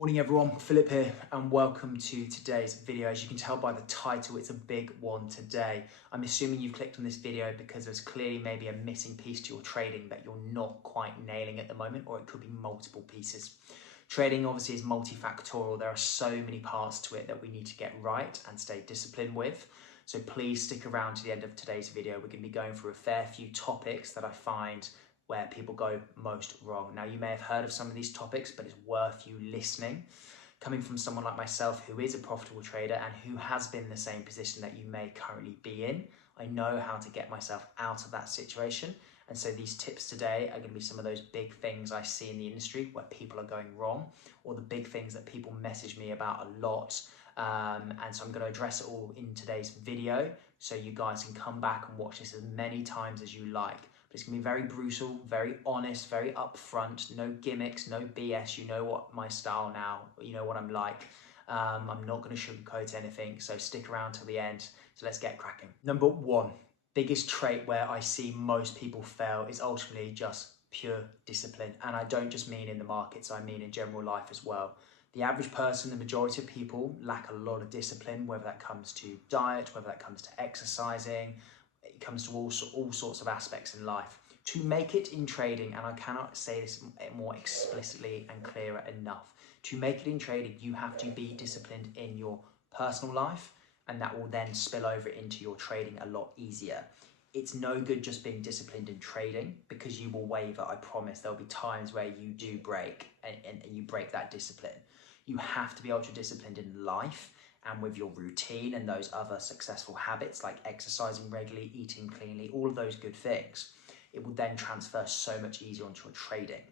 Morning everyone, Philip here and welcome to today's video. As you can tell by the title, it's a big one today. I'm assuming you've clicked on this video because there's clearly maybe a missing piece to your trading that you're not quite nailing at the moment, or it could be multiple pieces. Trading obviously is multifactorial. There are so many parts to it that we need to get right and stay disciplined with. So please stick around to the end of today's video. We're going to be going through a fair few topics that I find where people go most wrong. Now, you may have heard of some of these topics, but it's worth you listening. Coming from someone like myself who is a profitable trader and who has been in the same position that you may currently be in, I know how to get myself out of that situation. And so these tips today are going to be some of those big things I see in the industry where people are going wrong, or the big things that people message me about a lot. And so I'm going to address it all in today's video so you guys can come back and watch this as many times as you like. But it's going to be very brutal, very honest, very upfront, no gimmicks, no BS. You know what my style now, you know what I'm like. I'm not going to sugarcoat anything, so stick around till the end. So let's get cracking. Number one, biggest trait where I see most people fail is ultimately just pure discipline. And I don't just mean in the markets, I mean in general life as well. The average person, the majority of people lack a lot of discipline, whether that comes to diet, whether that comes to exercising. It comes to all sorts of aspects in life. To make it in trading, and I cannot say this more explicitly and clearer enough, to make it in trading, you have to be disciplined in your personal life, and that will then spill over into your trading a lot easier. It's no good just being disciplined in trading because you will waver. I promise there'll be times where you do break and you break that discipline. You have to be ultra disciplined in life and with your routine and those other successful habits like exercising regularly, eating cleanly, all of those good things. It will then transfer so much easier onto your trading.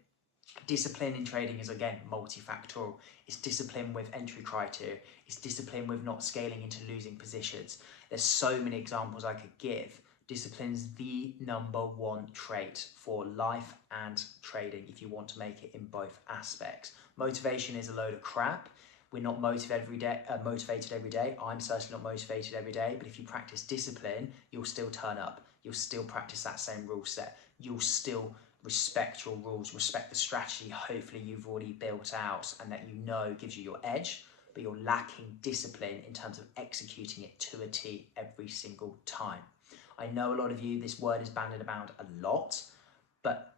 Discipline in trading is, again, multifactorial. It's discipline with entry criteria. It's discipline with not scaling into losing positions. There's so many examples I could give. Discipline is the number one trait for life and trading if you want to make it in both aspects. Motivation is a load of crap. We're not motivated every day. I'm certainly not motivated every day, but if you practice discipline, you'll still turn up. You'll still practice that same rule set. You'll still respect your rules, respect the strategy hopefully you've already built out and that you know gives you your edge, but you're lacking discipline in terms of executing it to a T every single time. I know a lot of you, this word is bandied about a lot, but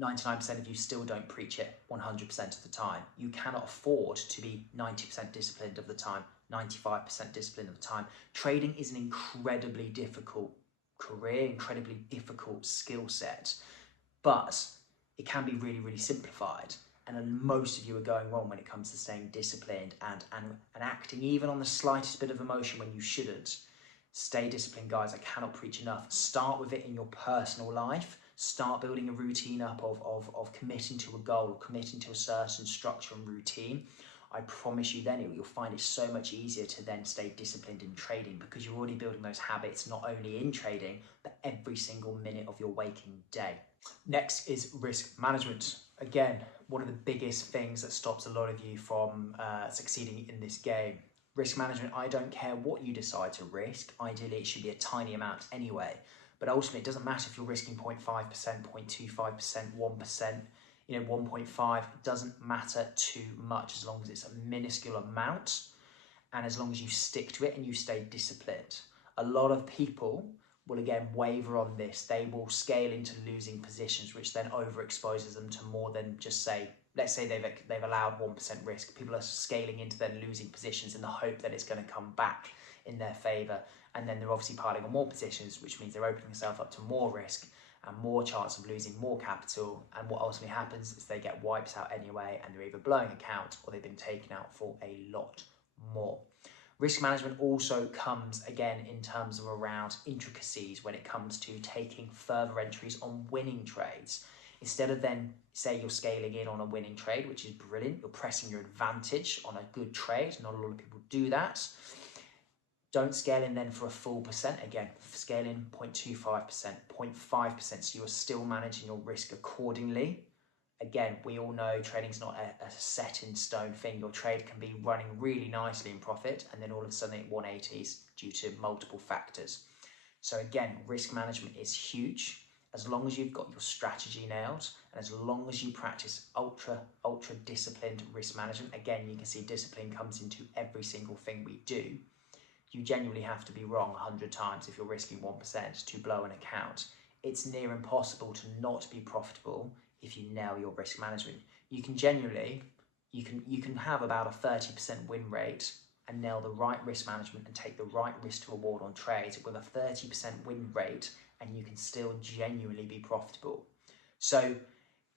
99% of you still don't preach it 100% of the time. You cannot afford to be 90% disciplined of the time, 95% disciplined of the time. Trading is an incredibly difficult career, incredibly difficult skill set, but it can be really, really simplified. And most of you are going wrong when it comes to staying disciplined and acting even on the slightest bit of emotion when you shouldn't. Stay disciplined, guys. I cannot preach enough. Start with it in your personal life. Start building a routine up of committing to a goal, committing to a certain structure and routine. I promise you then you'll find it so much easier to then stay disciplined in trading because you're already building those habits not only in trading, but every single minute of your waking day. Next is risk management. Again, one of the biggest things that stops a lot of you from succeeding in this game. Risk management, I don't care what you decide to risk. Ideally, it should be a tiny amount anyway. But ultimately, it doesn't matter if you're risking 0.5%, 0.25%, 1%, 1.5. It doesn't matter too much as long as it's a minuscule amount and as long as you stick to it and you stay disciplined. A lot of people will, again, waver on this. They will scale into losing positions, which then overexposes them to more than just say, let's say they've allowed 1% risk. People are scaling into their losing positions in the hope that it's going to come back in their favor. And then they're obviously piling on more positions, which means they're opening themselves up to more risk and more chance of losing more capital. And what ultimately happens is they get wiped out anyway, and they're either blowing account or they've been taken out for a lot more. Risk management also comes, again, in terms of around intricacies when it comes to taking further entries on winning trades. Instead of then, say you're scaling in on a winning trade, which is brilliant, you're pressing your advantage on a good trade. Not a lot of people do that. Don't scale in then for a full percent. Again, scale in 0.25%, 0.5%, so you're still managing your risk accordingly. Again, we all know trading's not a set in stone thing. Your trade can be running really nicely in profit and then all of a sudden it 180s due to multiple factors. So again, risk management is huge. as long as you've got your strategy nailed, and as long as you practice ultra disciplined risk management, again, you can see discipline comes into every single thing we do. You genuinely have to be wrong 100 times if you're risking 1% to blow an account. It's near impossible to not be profitable if you nail your risk management. You can genuinely, you can have about a 30% win rate and nail the right risk management and take the right risk to reward on trades with a 30% win rate, and you can still genuinely be profitable. So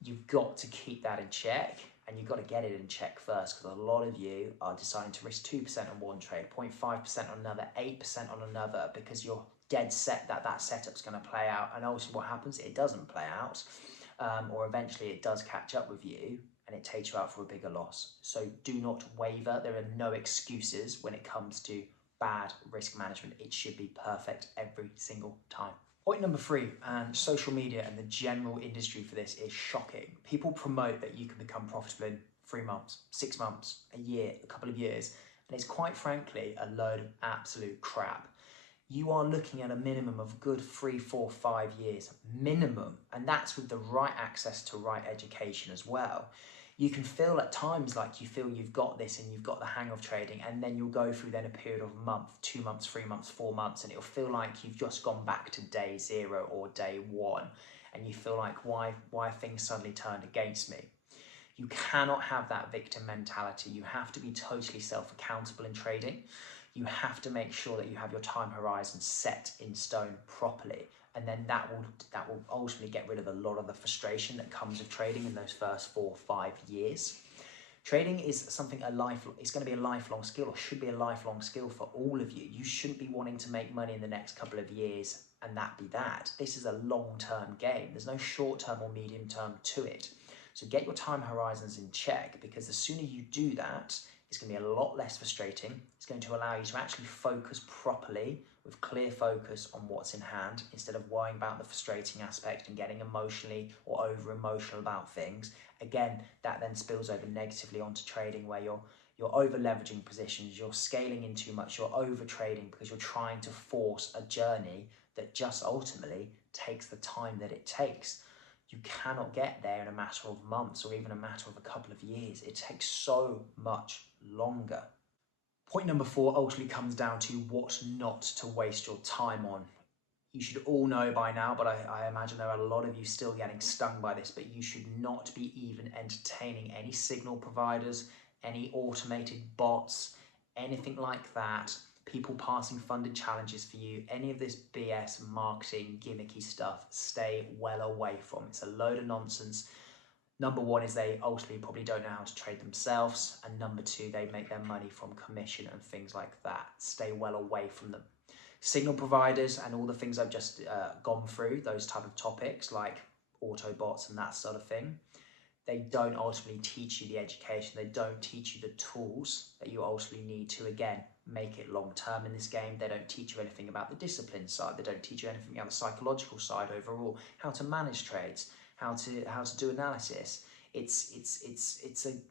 you've got to keep that in check, and you've got to get it in check first, because a lot of you are deciding to risk 2% on one trade, 0.5% on another, 8% on another, because you're dead set that that setup's going to play out. And also what happens, it doesn't play out, or eventually it does catch up with you and it takes you out for a bigger loss. So do not waver. There are no excuses when it comes to bad risk management. It should be perfect every single time. Point number 3, and social media and the general industry for this is shocking. People promote that you can become profitable in 3 months, 6 months, a year, a couple of years, and it's quite frankly a load of absolute crap. You are looking at a minimum of good 3, 4, 5 years minimum, and that's with the right access to right education as well. You can feel at times like you feel you've got this and you've got the hang of trading, and then you'll go through then a period of a month, 2 months, 3 months, 4 months, and it'll feel like you've just gone back to day 0 or day 1, and you feel like why things suddenly turned against me. You cannot have that victim mentality. You have to be totally self-accountable in trading. You have to make sure that you have your time horizon set in stone properly, and then that will ultimately get rid of a lot of the frustration that comes with trading in those first 4 or 5 years. Trading is something it's going to be a lifelong skill, or should be a lifelong skill for all of you. You shouldn't be wanting to make money in the next couple of years and that be that. This is a long-term game. There's no short-term or medium-term to it. So get your time horizons in check, because the sooner you do that, it's going to be a lot less frustrating. It's going to allow you to actually focus properly with clear focus on what's in hand, instead of worrying about the frustrating aspect and getting emotionally or over emotional about things. Again, that then spills over negatively onto trading, where you're over leveraging positions, you're scaling in too much, you're over trading because you're trying to force a journey that just ultimately takes the time that it takes. You cannot get there in a matter of months or even a matter of a couple of years. It takes so much longer. Point number 4 ultimately comes down to what not to waste your time on. You should all know by now, but I imagine there are a lot of you still getting stung by this, but you should not be even entertaining any signal providers, any automated bots, anything like that, people passing funded challenges for you, any of this BS marketing gimmicky stuff, stay well away from. It's a load of nonsense. Number 1 is they ultimately probably don't know how to trade themselves, and number 2, they make their money from commission and things like that. Stay well away from them. Signal providers and all the things I've just gone through, those type of topics like Autobots and that sort of thing, they don't ultimately teach you the education. They don't teach you the tools that you ultimately need to, again, make it long term in this game. They don't teach you anything about the discipline side. They don't teach you anything about the psychological side overall, how to manage trades, how to do analysis.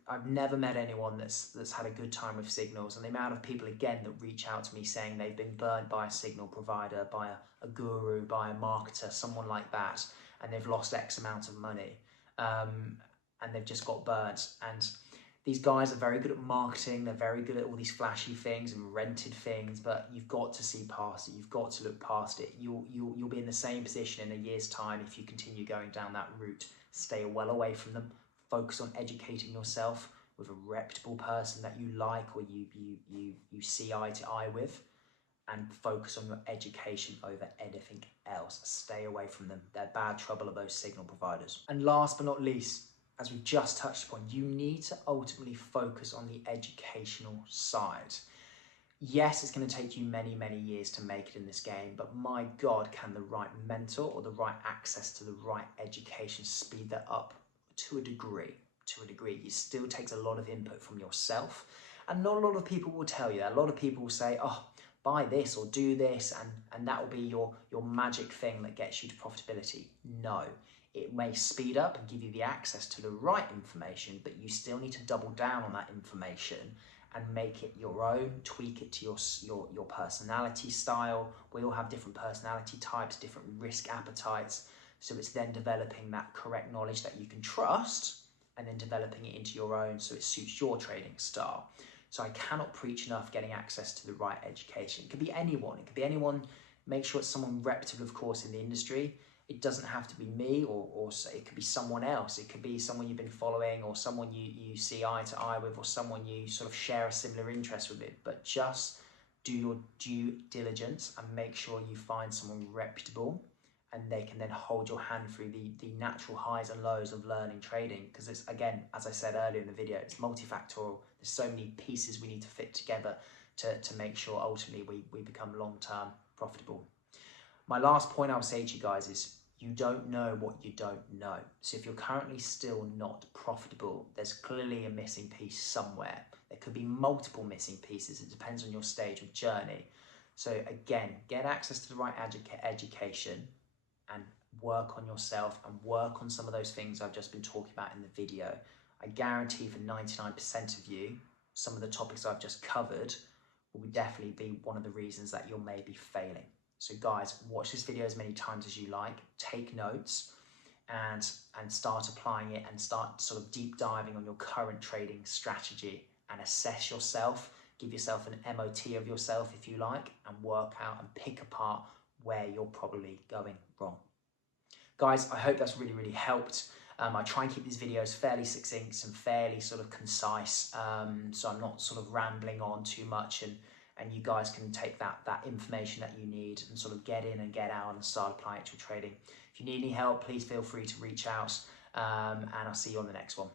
I've never met anyone that's had a good time with signals, and the amount of people again that reach out to me saying they've been burnt by a signal provider, by a guru, by a marketer, someone like that, and they've lost X amount of money, and they've just got burnt. And these guys are very good at marketing. They're very good at all these flashy things and rented things, but you've got to see past it. You've got to look past it. You'll be in the same position in a year's time if you continue going down that route. Stay well away from them. Focus on educating yourself with a reputable person that you like or you see eye to eye with, and focus on your education over anything else. Stay away from them. They're bad trouble of those signal providers. And last but not least, as we've just touched upon, you need to ultimately focus on the educational side. Yes, it's going to take you many, many years to make it in this game, but my God, can the right mentor or the right access to the right education speed that up to a degree. It still takes a lot of input from yourself, and not a lot of people will tell you that. A lot of people will say, oh, buy this or do this, and that will be your magic thing that gets you to profitability. No, it may speed up and give you the access to the right information, but you still need to double down on that information and make it your own, tweak it to your personality style. We all have different personality types, different risk appetites. So it's then developing that correct knowledge that you can trust and then developing it into your own so it suits your trading style. So I cannot preach enough getting access to the right education. It could be anyone. It could be anyone. Make sure it's someone reputable, of course, in the industry. It doesn't have to be me, or it could be someone else. It could be someone you've been following, or someone you see eye to eye with, or someone you sort of share a similar interest with it. But just do your due diligence and make sure you find someone reputable, and they can then hold your hand through the natural highs and lows of learning trading. Because it's, again, as I said earlier in the video, it's multifactorial. There's so many pieces we need to fit together to make sure ultimately we become long-term profitable. My last point I'll say to you guys is you don't know what you don't know. So if you're currently still not profitable, there's clearly a missing piece somewhere. There could be multiple missing pieces. It depends on your stage of journey. So again, get access to the right education and work on yourself and work on some of those things I've just been talking about in the video. I guarantee for 99% of you, some of the topics I've just covered will definitely be one of the reasons that you're maybe failing. So guys, watch this video as many times as you like, take notes and start applying it and start sort of deep diving on your current trading strategy and assess yourself, give yourself an MOT of yourself if you like, and work out and pick apart where you're probably going wrong. Guys, I hope that's really, really helped. I try and keep these videos fairly succinct and fairly sort of concise, so I'm not sort of rambling on too much, and you guys can take that information that you need and sort of get in and get out and start applying it to your trading. If you need any help, please feel free to reach out, and I'll see you on the next one.